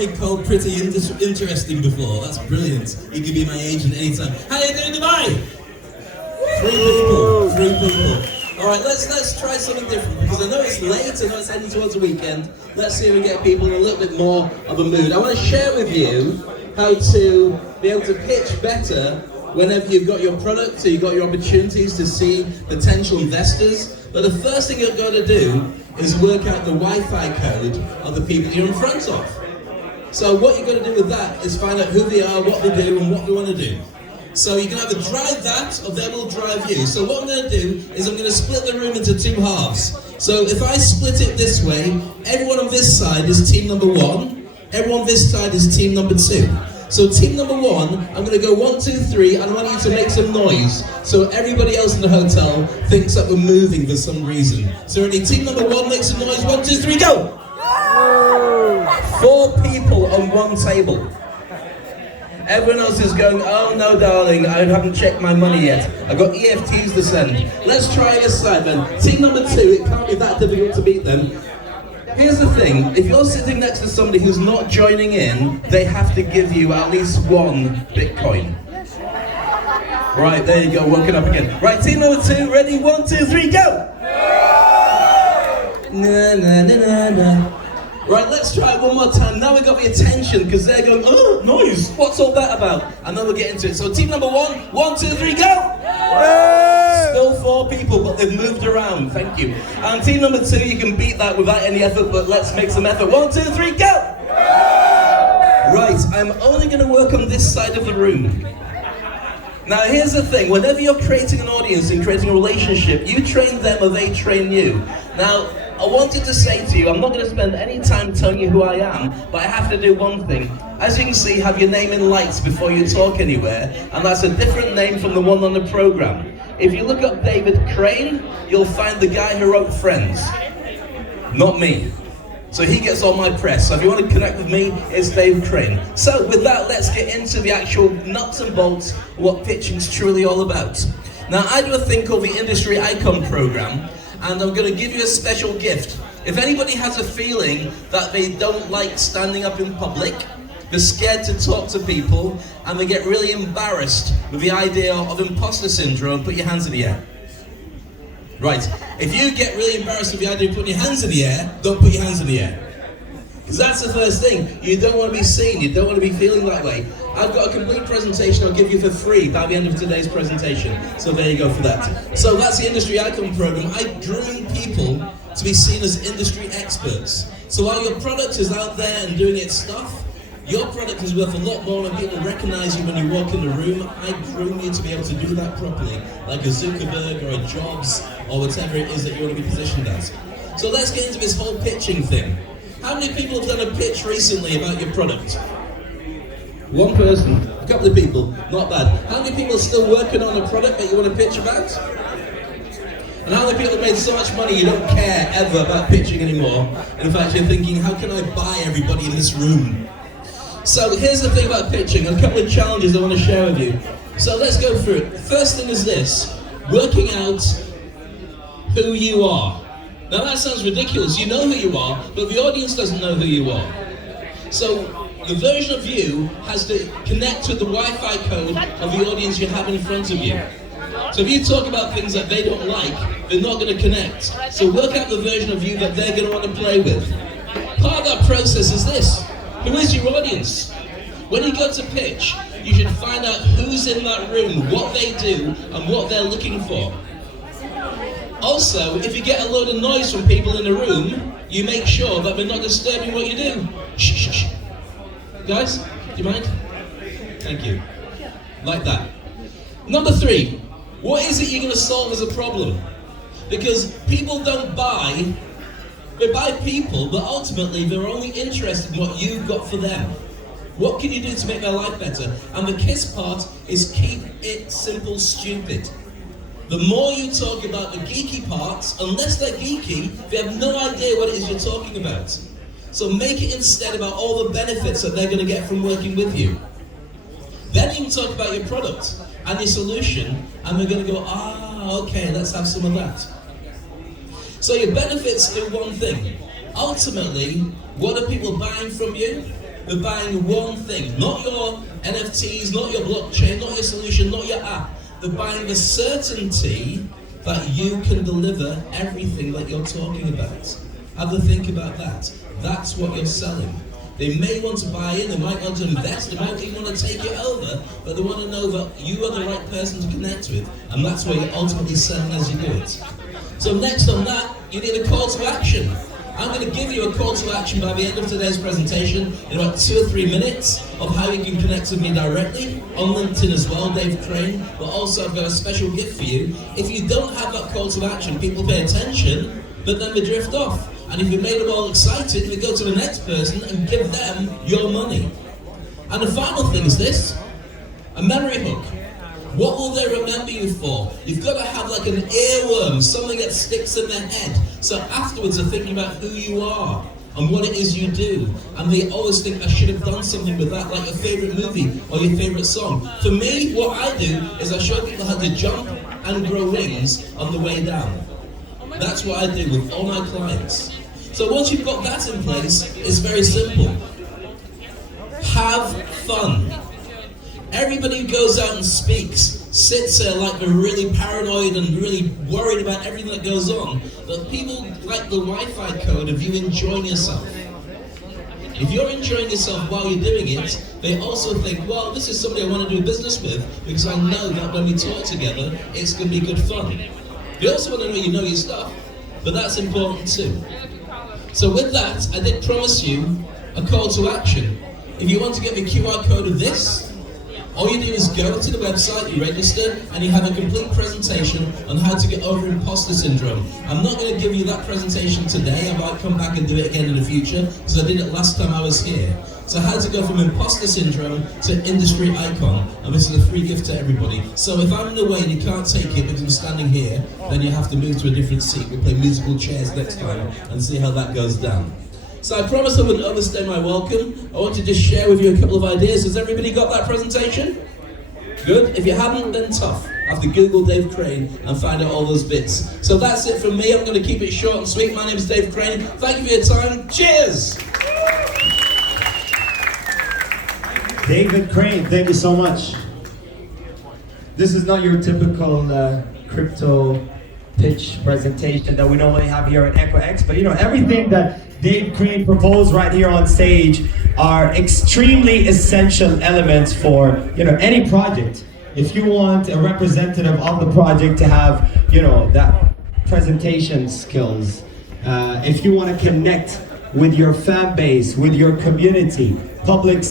been called pretty interesting before. That's brilliant. You can be my agent anytime. How are you doing, Dubai? Three people. All right, let's try something different because I know it's late. I know it's heading towards the weekend. Let's see if we get people in a little bit more of a mood. I want to share with you how to be able to pitch better whenever you've got your product, so you've got your opportunities to see potential investors. But the first thing you've got to do is work out the Wi-Fi code of the people you're in front of. So what you've got to do with that is find out who they are, what they do, and what they want to do. So you can either drive that, or they will drive you. So what I'm going to do is I'm going to split the room into two halves. So if I split it this way, everyone on this side is team number 1, everyone on this side is team number 2. So team number 1, I'm going to go 1, 2, 3, and I want you to make some noise. So everybody else in the hotel thinks that we're moving for some reason. So ready, team number 1, make some noise, 1, 2, 3, go! 4 people on one table. Everyone else is going, oh no darling, I haven't checked my money yet. I've got EFTs to send. Let's try this side then. Team number 2, it can't be that difficult to beat them. Here's the thing, if you're sitting next to somebody who's not joining in, they have to give you at least 1 Bitcoin. Right, there you go, woken up again. Right, team number 2, ready? 1, 2, 3, go! Na na na na na. Right, let's try it one more time. Now we've got the attention because they're going, oh, noise, what's all that about? And then we'll get into it. So team number 1, 1, 2, 3, go! Still 4 people, but they've moved around, thank you. And team number 2, you can beat that without any effort, but let's make some effort. 1, 2, 3, go! Right, I'm only going to work on this side of the room. Now here's the thing, whenever you're creating an audience and creating a relationship, you train them or they train you. Now, I wanted to say to you, I'm not going to spend any time telling you who I am, but I have to do one thing. As you can see, have your name in lights before you talk anywhere, and that's a different name from the one on the program. If you look up David Crane, you'll find the guy who wrote Friends. Not me. So he gets all my press. So if you want to connect with me, it's Dave Crane. So with that, let's get into the actual nuts and bolts of what pitching's truly all about. Now, I do a thing called the Industry Icon Program, and I'm going to give you a special gift. If anybody has a feeling that they don't like standing up in public, they're scared to talk to people, and they get really embarrassed with the idea of imposter syndrome, put your hands in the air. Right, if you get really embarrassed with the idea of putting your hands in the air, don't put your hands in the air. Because that's the first thing. You don't want to be seen, you don't want to be feeling that way. I've got a complete presentation I'll give you for free by the end of today's presentation. So there you go for that. So that's the Industry Icon Program. I groom people to be seen as industry experts. So while your product is out there and doing its stuff, your product is worth a lot more when people recognize you when you walk in the room. I groom you to be able to do that properly, like a Zuckerberg or a Jobs or whatever it is that you want to be positioned as. So let's get into this whole pitching thing. How many people have done a pitch recently about your product? 1 person, a couple of people, not bad. How many people are still working on a product that you want to pitch about? And how many people have made so much money you don't care ever about pitching anymore? In fact, you're thinking, how can I buy everybody in this room? So here's the thing about pitching, a couple of challenges I want to share with you. So let's go through it. First thing is this, working out who you are. Now that sounds ridiculous, you know who you are, but the audience doesn't know who you are. So the version of you has to connect with the Wi-Fi code of the audience you have in front of you. So if you talk about things that they don't like, they're not going to connect. So work out the version of you that they're going to want to play with. Part of that process is this. Who is your audience? When you go to pitch, you should find out who's in that room, what they do, and what they're looking for. Also, if you get a load of noise from people in the room, you make sure that they're not disturbing what you do. Shh, shh, shh. Guys, do you mind? Thank you. Like that. Number 3, what is it you're going to solve as a problem? Because people don't buy, they buy people, but ultimately they're only interested in what you've got for them. What can you do to make their life better? And the KISS part is keep it simple, stupid. The more you talk about the geeky parts, unless they're geeky, they have no idea what it is you're talking about. So make it instead about all the benefits that they're going to get from working with you. Then you can talk about your product and your solution, and they're going to go, okay, let's have some of that. So your benefits do one thing. Ultimately, what are people buying from you? They're buying one thing, not your NFTs, not your blockchain, not your solution, not your app. They're buying the certainty that you can deliver everything that you're talking about. Have a think about that. That's what you're selling. They may want to buy in, they might want to invest, they might even want to take it over, but they want to know that you are the right person to connect with, and that's where you're ultimately selling as you do it. So next on that, you need a call to action. I'm going to give you a call to action by the end of today's presentation in about 2 or 3 minutes of how you can connect with me directly, on LinkedIn as well, Dave Crane, but also I've got a special gift for you. If you don't have that call to action, people pay attention, but then they drift off. And if you made them all excited, we go to the next person and give them your money. And the final thing is this, a memory hook. What will they remember you for? You've got to have like an earworm, something that sticks in their head. So afterwards they're thinking about who you are and what it is you do. And they always think, I should have done something with that, like your favorite movie or your favorite song. For me, what I do is I show people how to jump and grow wings on the way down. That's what I do with all my clients. So once you've got that in place, it's very simple. Have fun. Everybody who goes out and speaks sits there like they're really paranoid and really worried about everything that goes on. But people like the Wi-Fi code of you enjoying yourself. If you're enjoying yourself while you're doing it, they also think, well, this is somebody I want to do business with because I know that when we talk together, it's going to be good fun. They also want to know you know your stuff, but that's important too. So with that, I did promise you a call to action. If you want to get the QR code of this, all you do is go to the website, you register, and you have a complete presentation on how to get over imposter syndrome. I'm not going to give you that presentation today. I might come back and do it again in the future, because I did it last time I was here. So how to go from imposter syndrome to industry icon, and this is a free gift to everybody. So if I'm in the way and you can't take it because I'm standing here, then you have to move to a different seat. We'll play musical chairs next time and see how that goes down. So I promised I wouldn't overstay my welcome. I want to just share with you a couple of ideas. Has everybody got that presentation? Good. If you haven't, then tough. Have to Google Dave Crane and find out all those bits. So that's it from me. I'm going to keep it short and sweet. My name is Dave Crane. Thank you for your time. Cheers! David Crane, thank you so much. This is not your typical crypto pitch presentation that we normally have here at EcoX, but you know, everything that Dave Crane proposed right here on stage are extremely essential elements for, you know, any project. If you want a representative of the project to have, you know, that presentation skills, if you want to connect with your fan base, with your community, public